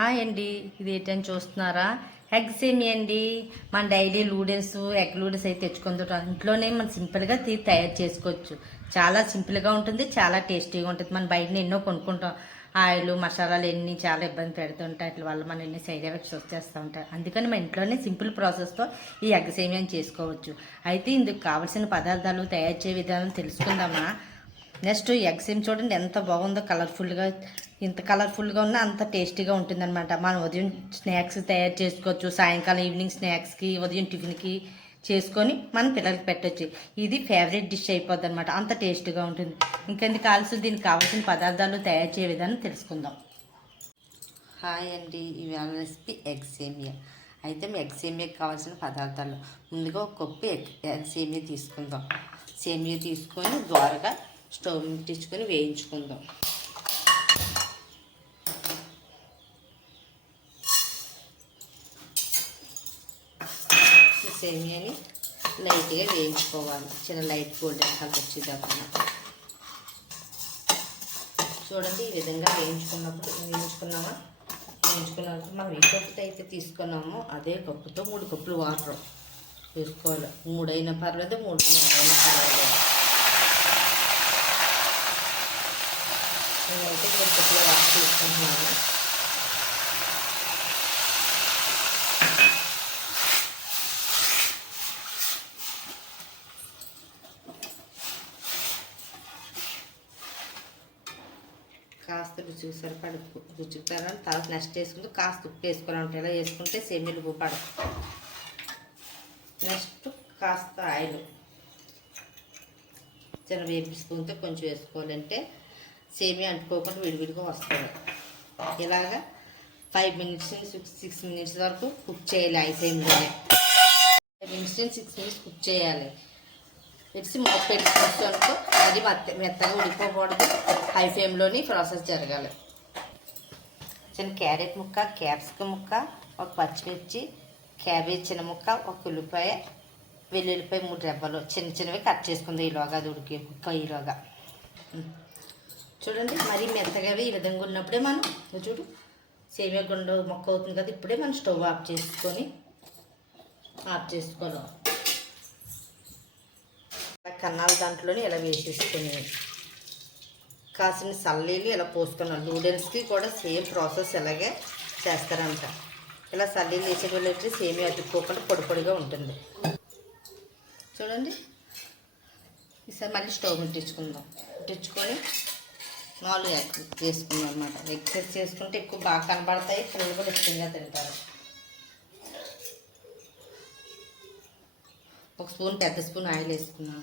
Hi అండి, ఇది ఏంటని చూస్తున్నారా? ఎగ్ సేమియా అండి. మన డైలీ లూడిల్స్, ఎగ్ లూడిల్స్ అయితే తెచ్చుకుంటాం. ఇంట్లోనే మనం సింపుల్గా తయారు చేసుకోవచ్చు. చాలా సింపుల్గా ఉంటుంది, చాలా టేస్టీగా ఉంటుంది. మనం బయట ఎన్నో కొనుక్కుంటాం. ఆయిల్, మసాలాలు ఎన్ని చాలా ఇబ్బంది పెడుతుంటాయి. వాటి వల్ల మనం ఎన్ని సైడ్ ఎఫెక్ట్స్ వచ్చేస్తూ ఉంటాయి. అందుకని మన ఇంట్లోనే సింపుల్ ప్రాసెస్తో ఈ ఎగ్ సేమియాని చేసుకోవచ్చు. అయితే ఇందుకు కావాల్సిన పదార్థాలు, తయారు చేసే విధానం తెలుసుకుందామా? నెక్స్ట్ ఎగ్ సేమ్ చూడండి ఎంత బాగుందో, కలర్ఫుల్గా. ఇంత కలర్ఫుల్గా ఉన్నా అంత టేస్టీగా ఉంటుందన్నమాట. మనం ఉదయం స్నాక్స్ తయారు చేసుకోవచ్చు, సాయంకాలం ఈవినింగ్ స్నాక్స్కి, ఉదయం టిఫిన్కి చేసుకొని మనం పిల్లలకి పెట్టవచ్చు. ఇది ఫేవరెట్ డిష్ అయిపోద్ది అనమాట, అంత టేస్టీగా ఉంటుంది. ఇంకెందుకు కావాల్సిన దీనికి కావాల్సిన పదార్థాలు, తయారు చేయ విధానం తెలుసుకుందాం. హాయ్ అండి, ఇవాళ రెసిపీ ఎగ్ సేమియా. అయితే మీ ఎగ్ సేమియాకి కావాల్సిన పదార్థాలు ముందుగా ఒక కప్పు ఎగ్ సేమియా తీసుకుందాం. సేమియా తీసుకొని ద్వారగా స్టవ్ ముట్టించుకొని వేయించుకుందాం. సేమియాని లైట్గా వేయించుకోవాలి, చిన్న లైట్ గోల్డెన్ కలర్ వచ్చేదాకా. చూడండి ఈ విధంగా వేయించుకున్నామా. మనం ఏ కప్పుతో అయితే తీసుకున్నామో అదే కప్పుతో 3 కప్పులు వాటర్ వేసుకోవాలి. 3 అయినా పర్లేదు, 3 అయినా పర్వాలేదు. నేనైతే 3 కప్పులు వాటర్ తీసుకుంటున్నాను. కాస్త రుచికి సరిపడ రుచికి తర్వాత నెక్స్ట్ వేసుకుంటే కాస్త ఉప్పు వేసుకోవాలి ఉంటాయి. ఇలా వేసుకుంటే సేమియాలు ఉప్పు పడదు. నెక్స్ట్ కాస్త ఆయిల్ చిన్న వేపి స్పూన్తో కొంచెం వేసుకోవాలంటే సేమియా అంటుకోకుండా విడివిడిగా వస్తుంది. ఇలాగా 5 మినిట్స్ నుంచి 6 మినిట్స్ వరకు కుక్ చేయాలి. హై ఫ్లేమ్లోనే 5 మినిట్స్ నుంచి 6 మినిట్స్ కుక్ చేయాలి. పెట్టి మూత పెట్టుకుంటూ అనుకో, అది మెత్తగా ఉడిపోకూడదు. హై ఫ్లేమ్లోని ప్రాసెస్ జరగాలి. చిన్న క్యారెట్ ముక్క, క్యాప్సికమ్ ముక్క, ఒక పచ్చిమిర్చి, క్యాబేజ్ చిన్న ముక్క, ఒక ఉల్లిపాయ, వెల్లుల్లిపాయ 3 రెబ్బలు చిన్న చిన్నవి కట్ చేసుకుంది. ఈలోగా అది ఉడికి కుక్క ఈలోగా చూడండి. మరీ మెత్తగా ఈ విధంగా ఉన్నప్పుడే మనం చూడు సేమియా గుండ మొక్క అవుతుంది కదా, ఇప్పుడే మనం స్టవ్ ఆఫ్ చేసుకోవాలి. కన్నాల దాంట్లోనే ఇలా వేసేసుకొని కాసిన సల్లీలు ఇలా పోసుకున్నాను. నూడిల్స్కి కూడా సేమ్ ప్రాసెస్ ఇలాగే చేస్తారంట. ఇలా సల్లీలు వేసేటప్పుడు సేమియా అతుక్కోకుండా పొడి పొడిగా ఉంటుంది. చూడండి ఈసారి మళ్ళీ స్టవ్ ముట్టించుకొని 4 ఎగ్ వేసుకున్నాం అనమాట. ఎగ్ చేసుకుంటే ఎక్కువ బాగా కనబడతాయి, పిల్లలు కూడా ఇష్టంగా తింటారు. ఒక స్పూన్, పెద్ద స్పూన్ ఆయిల్ వేసుకున్నాం.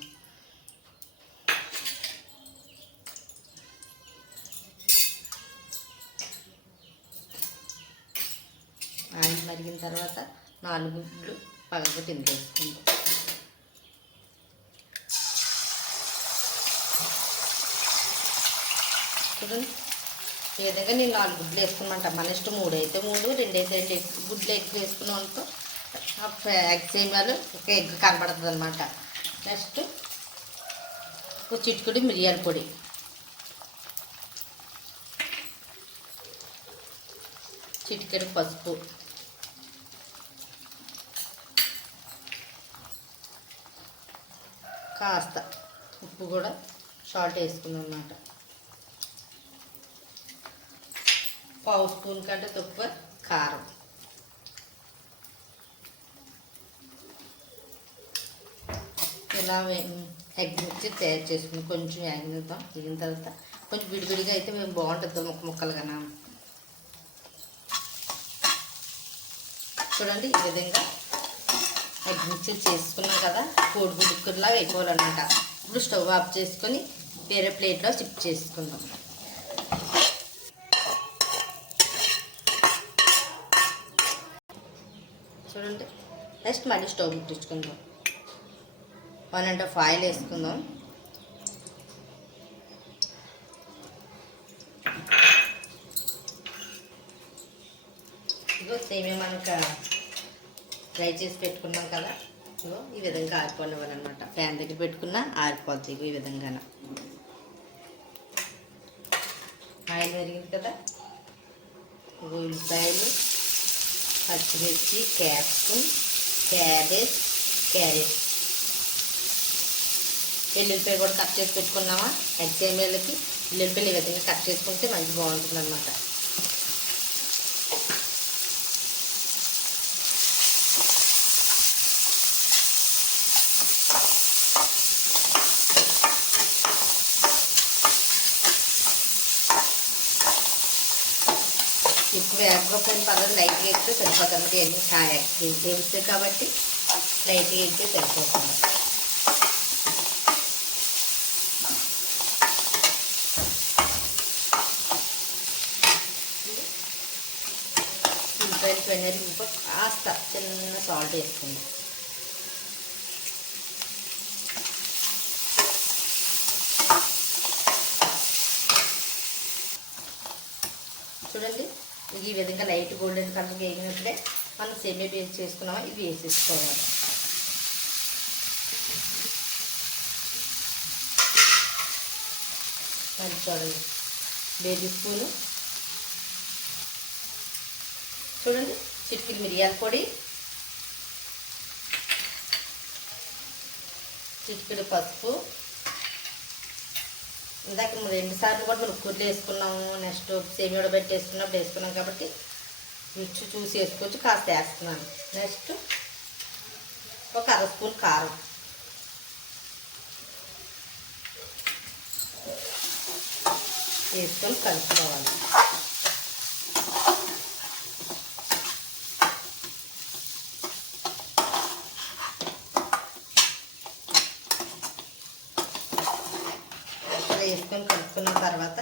ఆయిల్ మరిగిన తర్వాత 4 గుడ్లు పగలగొట్టి ఇందులో వేసుకుంటాం. చూడండి ఈ విధంగా నేను 4 గుడ్లు వేసుకున్నమాట. మన ఇష్టం 3 అయితే 3, 2 అయితే 2 గుడ్లు ఎక్కువ వేసుకున్నాంతో ఎగ్ సేమియాలు ఒక ఎగ్ కనబడుతుంది అనమాట. నెక్స్ట్ ఒక చిటికెడు మిరియాల పొడి, చిటికెడు పసుపు, కాస్త ఉప్పు కూడా సాల్ట్ వేసుకున్నాం అన్నమాట. 1/2 స్పూన్ కంటే తక్కువ కారం. ఇలా ఎగ్ మిక్సీ తయారు చేసుకుని కొంచెం వేగిద్దాం. వేగిన తర్వాత కొంచెం విడివిడిగా అయితే మేము బాగుంటుంది ముక్కలుగా. చూడండి ఈ విధంగా ఎగ్ మిక్సీ చేసుకున్నాం కదా, కోడిగుడ్డు ఉక్కులాగా అయిపోవాలన్నమాట. ఇప్పుడు స్టవ్ ఆఫ్ చేసుకొని వేరే ప్లేట్లో షిఫ్ట్ చేసుకుందాం. చూడండి నెక్స్ట్ మళ్ళీ స్టవ్ ముట్టించుకుందాం. 1.5 ఆయిల్ వేసుకుందాం. ఇదిగో సేమియా మనకు ఫ్రై చేసి పెట్టుకున్నాం కదా, ఇదిగో ఈ విధంగా ఆరిపోనివ్వాలన్నమాట. ప్యాన్ దగ్గర పెట్టుకున్నా ఆరిపోద్ది. ఈ విధంగా ఆయిల్ పెరిగింది కదా, ఉల్లిపాయలు, పచ్చిమిర్చి, క్యాప్సికమ్, క్యాబేజ్, క్యారెట్, వెల్లుల్లిపాయ కూడా కట్ చేసి పెట్టుకున్నామా. ఎగ్ సేమియాలకి వెల్లుల్లిపాయలు ఈ విధంగా కట్ చేసుకుంటే మంచి బాగుంటుంది అన్నమాట. ఎక్కువ వేగకపోయిన పర్లేదు, లైట్గా వేస్తే సరిపోతుంది అన్నమాట. ఇవన్నీ వెజిటేబుల్స్ కాబట్టి లైట్గా వేస్తే సరిపోతుంది. ఉల్లిపాయలు పెన్నది కాస్త చిన్న సాల్ట్ వేసుకుంది. చూడండి, ఈ విధంగా లైట్ గోల్డెన్ కలర్ వేగినప్పుడే మనం సేమియా బేస్ చేసుకున్నామా ఇవి వేసేసుకోవాలి. అది చూడండి, బేబీ స్పూను, చూడండి చిటికెడు మిరియాల పొడి, చిటికెడు పసుపు. ఇందాక 2 సార్లు కూడా మనం ఉప్పులు వేసుకున్నాము. నెక్స్ట్ సేమియా ఉడబెట్టి వేసుకున్నప్పుడు వేసుకున్నాం కాబట్టి రుచి చూసి వేసుకోవచ్చు. కాస్త వేస్తున్నాను. నెక్స్ట్ ఒక 1/2 స్పూన్ కారం, వేసుకొని కలుపుకోవాలి. వేసుకొని కలుపుకున్న తర్వాత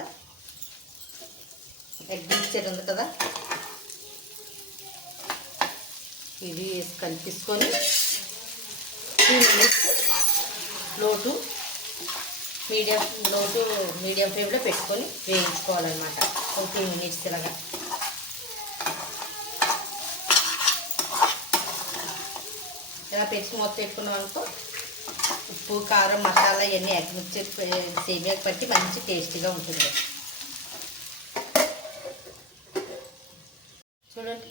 ఎగ్ మిక్చర్ ఉంది కదా, ఇది వేసి కలిపేసుకొని 2 మినిట్స్ లో టు మీడియం ఫ్లేమ్లో పెట్టుకొని వేయించుకోవాలన్నమాట. ఒక 2 మినిట్స్ ఇలాగా. ఇలా పెట్టి మూత పెట్టుకున్నాం అనుకో, ఉప్పు, కారం, మసాలా ఇవన్నీ ఎగ్ మిక్చర్ సేమియాకి పట్టి మంచి టేస్టీగా ఉంటుంది. చూడండి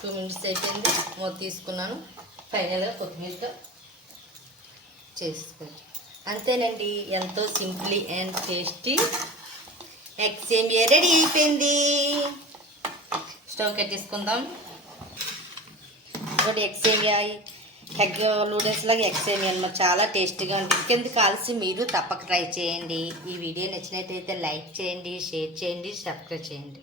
2 మినిట్స్ అయిపోయింది. మూత తీసుకున్నాను. ఫైనల్గా కొత్తిమీరతో చేసుకోవచ్చు. అంతేనండి, ఎంతో సింప్లీ అండ్ టేస్టీ ఎగ్ సేమియా రెడీ అయిపోయింది. స్టవ్ కట్టేసుకుందాం. ఒకటి ఎగ్ సేమియా, ఎగ్ నూడిల్స్ లాగా ఎగ్ సేమియా అన్నమాట. చాలా టేస్టీగా ఉంటుంది. ఇంకెందుకు కాల్సి మీరు తప్పక ట్రై చేయండి. ఈ వీడియో నచ్చినట్టయితే లైక్ చేయండి, షేర్ చేయండి, సబ్స్క్రైబ్ చేయండి.